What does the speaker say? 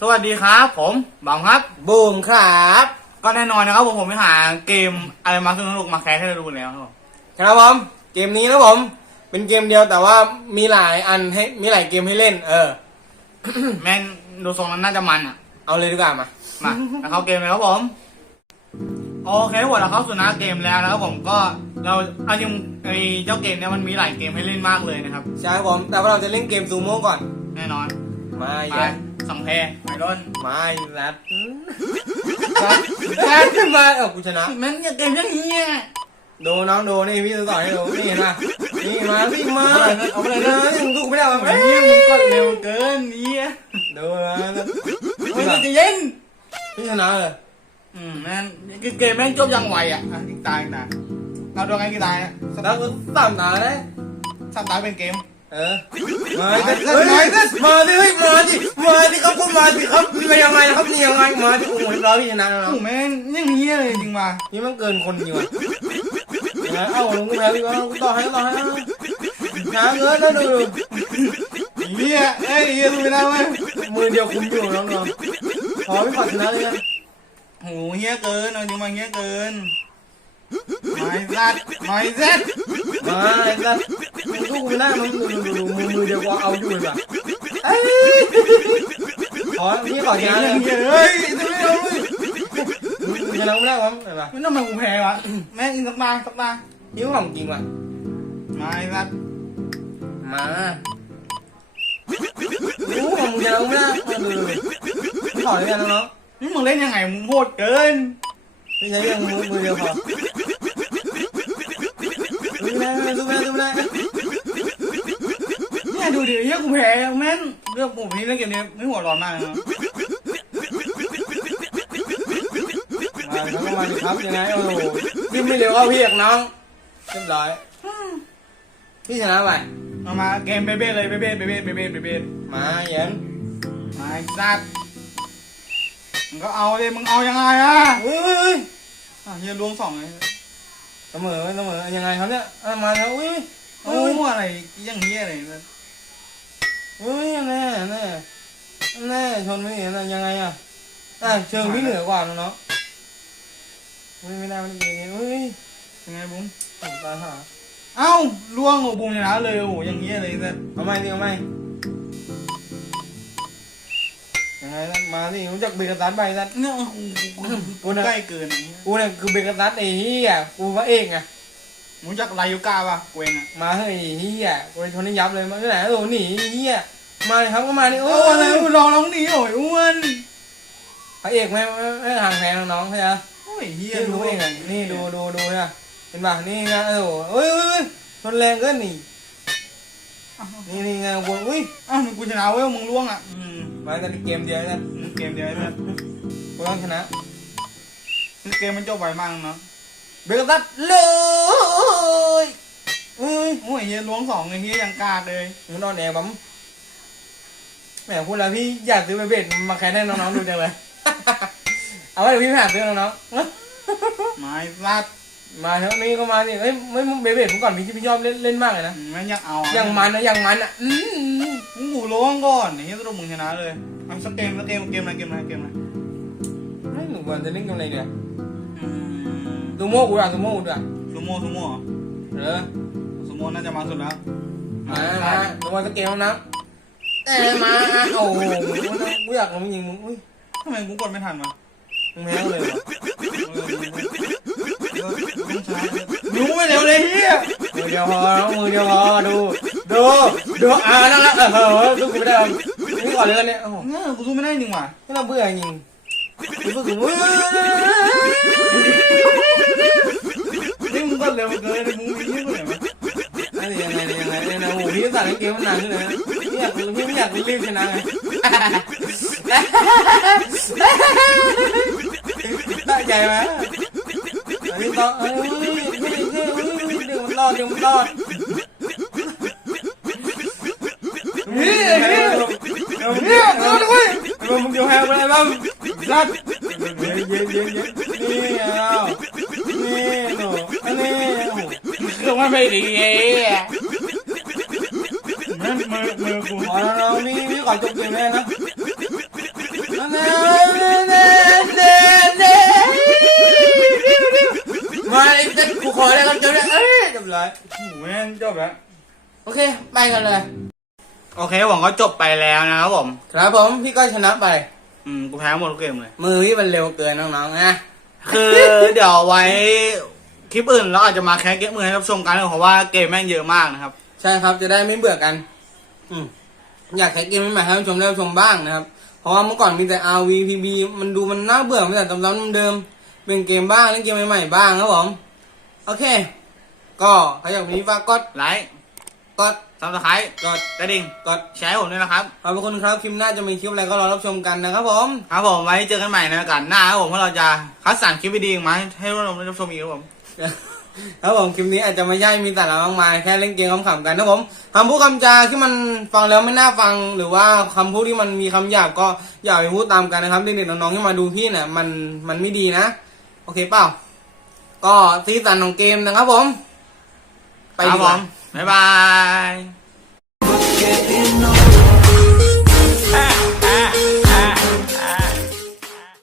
สวัสดีครับ ผมบองครับ บูมครับ ก็แน่นอนนะครับผมผมไปหาเกมอะไรมาสนุกๆมาแคสให้เราดูแล้วครับผมครับผมเกมนี้นะผม เป็นเกมเดียวแต่ว่ามีหลายอันให้มีหลายเกมให้เล่น เออ แม่งดูทรงนั้นน่าจะมันอะ เอาเลยดีกว่ามามาแล้วเข้าเกมเลยครับผมโอเคหมดแล้วเข้าสู่หน้าเกมแล้วนะครับผมก็เราเอาจริงไอ้เจ้าเกมเนี้ยมันมีหลายเกมให้เล่นมากเลยนะครับ ใช่ครับผม แต่ว่าเราจะเล่นเกมซูโม่ก่อน แน่นอนมาไป เยัน สองเพย์ไอรอนมานัดนัดขึ้นมาเออกูชนะแม่งอย่าเกมอย่างนี้อะดูน้องดูนี่พี่จะสอนให้ดูนี่เห็นปะนี่มาพี่มาเอาไปเลยนะนะยังสู้ไม่ได้มาไอ้เหี้ยมึงกดเร็วเกินนี่อะดูนะเฮ้ยมันจะเย็นพี่ชนะเลยอืมแม่งคือเกมแม่งจบยังไวอะอะอีกตายอีกตายเราดูไงกี่ตายอะสแล้วก็สามตาเลยสามตายเป็นเกม เออมาดิเฮ้ยมาดิมาดิมาดิครับคุณมาดิครับนี่มายังไงครับนี่ยังไงมาดิโอ้โหเราพี่ชนะแล้วโอ้แม่งยังเฮี้ยเลยจริงว่ะนี่มันเกินคนจริงว่ะนะเอ้าลุงกูแพ้ว่ากูต่อให้ต่อให้ช้าเกินแล้วดูเฮียเอ้เฮียดูไม่ได้เว้ยมือเดียวคุมอยู่น้องๆขอพี่ขอชนะเลยกันโอ้เฮี้ยเกินเอาจริงมาเฮี้ยเกินไม่ซัดไม่เซ็ตมาไอ้สัส มึงสู้กูไม่ได้มึงดูดูดูมือมือเดียวกูเอาอยู่เลยว่ะขอพี่ขอชเฮี้ยนะเลยเฮี้ยเฮ้ยจะไม่เอาเลยมึงชนะกูไม่ได้วะเห็นปะไม่ทำไมกูแพ้วะแม่งอินสักตาสักตานี่ของจริงว่ะไม่ซัดมารู้ของมึงชนะกูไม่ได้ดูดูขอเลยกันน้องนี่มึงเล่นยังไงมึงโหดเกินไม่ใช่ยังมือมือเดียวพอ ดูไม่ได้ดูไม่ได้ดูไม่ได้เนี่ยดูดิเฮียกูแพ้แม่งเรื่องผมนี่เล่นเกมนี้ไม่หัวร้อนมากเลยนะมาครับมาดิครับยังไงโอ้โหพี่ไม่เร็วเอาพี่อยากน้องเรียบร้อยพี่ชนะไปเอามาเกมเบเบ้เลยเบเบ้เบเบ้เบเบ้เบเบ้มาเย็นม่ซัดมึงก็เอาเลยมึงเอายังไงอะเฮ้ยเฮ้ยอะเฮียล้วงสองเลยเส มอเสมอยังไงครับเนี่ยมาแล้วอุ้ยโอ้ยอะไรยังเฮียอะไรเนี่ยอุ้ยแน่แน่แน่ชนไม่เห็นยังไงอะอะเชิงพี่เหนือกว่าน้องอุ้ยไม่ได้ไม่ได้อุ้ยยังไงบุ้มตายห่าเอ้าล่วงโอ้บุ้มชนะเลยโอ้ยังเฮียเลยแต่เอาไม่ดิเอาไม่ ยังไงล่ะมาดิรู้จักเบรกตันไปตันเนี่ยโอ้โหกูใกล้เกินกูเนี่ยคือเบรกตันไอ้เหี้ยกูพระเอกไงมึงจักไรยูก้าป่ะเกวนอะมาเฮ้ยเฮียกูเลยชนให้ยับเลยมาที่ไหนโอ้หนีเฮียมาเลยครับก็มาดิโอ้โอ้อะไรยลองน้องหนีโอ้ยอ้วนพระเอกไม่ไม่ไม่ห่างแพงน้องเขาจะโอ้ยเฮียเฮียดูเองอะนี่ดูดูดูนะเห็นป่ะนี่ไงโอ้โหเอ้ยเอ้ยชนแรงเกินนี่นี่นี่ไงวนอุ้ยอ้าวมึงกูชนะเว้ยมึงล่วงอะอื มมากันเกมเดียวกันเกมเดียวเนี่ยกูต้องชนะเกมมันจบไวมากเนาะเบรกตัดเลยอุ้ยโอ้ยเฮียล้วงสองไอ้เฮียยังกล้าเลยมึงนอนแอร์ปั๊มแหมพูดแล้วพี่อยากซื้อไปเบ็ดมาแข่งให้น้องๆดูจังเลย เอาไว้เดี๋ยวพี่ไปหาซื้อน้องๆไม้ซัดมาเท่านี้ก็มาสิเอ้ยไม่มึงเบเบ้ผมก่อนพี่พี่ชอบเล่นเล่นมากเลยนะแม่งอยากเอาอย่างมันนะอย่างมันอะอืม มึงหูล้วงก่อนไอ้เฮียสรุปมึงชนะเลยเอาสักเกมสักเกมเกมอะไรเกมอะไรเกมอะไรไม่หนูบอลจะเล่นกับอะไรเนี่ยอืมซูโม่กูอะซูโม่กูอะซูโม่ซูโม่เหรอเออซูโม่น่าจะมาสุดแล้วมามาซูโม่สเกลนะเอ้มาโอ้โหกูอยากลงยิงมึงอุ้ยทำไมกูกดไม่ทันวะมึงแพ้เลยวะรู้ไปเร็วเลยเฮียมือเดียวพอน้องมือเดียวพอดู ดูดูอ่านั่นละเออเออดูกูไม่ได้นี่ก่อนเลยเนี่ยโอ้เนี่ยกูสู้ไม่ได้จริงว่ะนี่เราเบื่อจริงกูรู้กว่านี่มึงกดเร็วเกินมึงมีเรื่องอะไรวอะไรยังไงยังไงเนี่ยนะโอ้โหพี่สั่งเกมมันนานขึ้นเลยนะพี่อยากพี่ไม่อยากรีบชนะไงตั้งใจไหมอันนี้ต่อเอ้ยเฮ้ยเฮ้ยเฮ้ยเดี๋ยวมันรอดเดี๋ยวมันรอด รักรักเย้เย้เย้เย้นี่เอานี่หนูอันนี้ลงมาไม่ดีเย้นี่นมือมือกูขอเรานี่นี่ขอจบเกมเลยนะนี่นนั่นนั่นนั่นนั่นมาไอ้เด็กกูขอได้กันจบแล้วเอ้ยจบเลยแม่งจบแล้วโอเคไปกันเลย โอเคหวังว่าจบไปแล้วนะครับผม ครับผมพี่ก้อยชนะไป อืมกูแพ้หมดทุกเกมเลย มือพี่มันเร็วเกินน้องๆนะ คือเดี๋ยวไว้คลิปอื่นเราอาจจะมาแค่เกมมือให้รับชมกันเพราะว่าเกมแม่งเยอะมากนะครับ ใช่ครับจะได้ไม่เบื่อกัน อืมอยากแข่เกมใหม่ๆให้ผู้ชมได้ชมบ้างนะครับ เพราะว่าเมื่อก่อนมีแต่ RV PB มันดูมันน่าเบื่อมันแต่ซ้ำๆเดิมๆเป็นเกมบ้างเล่นเกมใหม่ๆบ้างครับผม โอเค ก็ใครอยากมีฝากกดไลค์กด ซับสไครต์กดกระดิ่งกดแชร์ให้ผมด้วยนะครับ ขอบคุณครับคลิปหน้าจะมีคลิปอะไรก็รอรับชมกันนะครับผม ครับผมไว้เจอกันใหม่ในโอกาสหน้าครับผมเพราะเราจะคัดสรรคลิปดีๆมาให้เราได้รับชมอีกครับผม ครับผมคลิปนี้อาจจะไม่ใช่มีแต่ละมากมายแค่เล่นเกมขำๆกันนะครับผมคำพูดคำจาที่มันฟังแล้วไม่น่าฟังหรือว่าคำพูดที่มันมีคำหยาบก็อย่าไปพูดตามกันนะครับเด็กๆน้องๆที่มาดูพี่เนี่ยมันมันไม่ดีนะ โอเคเปล่าก็ซีสันของเกมนะครับผม ไปครัดีบกผว่ามบ๊าย 拜拜。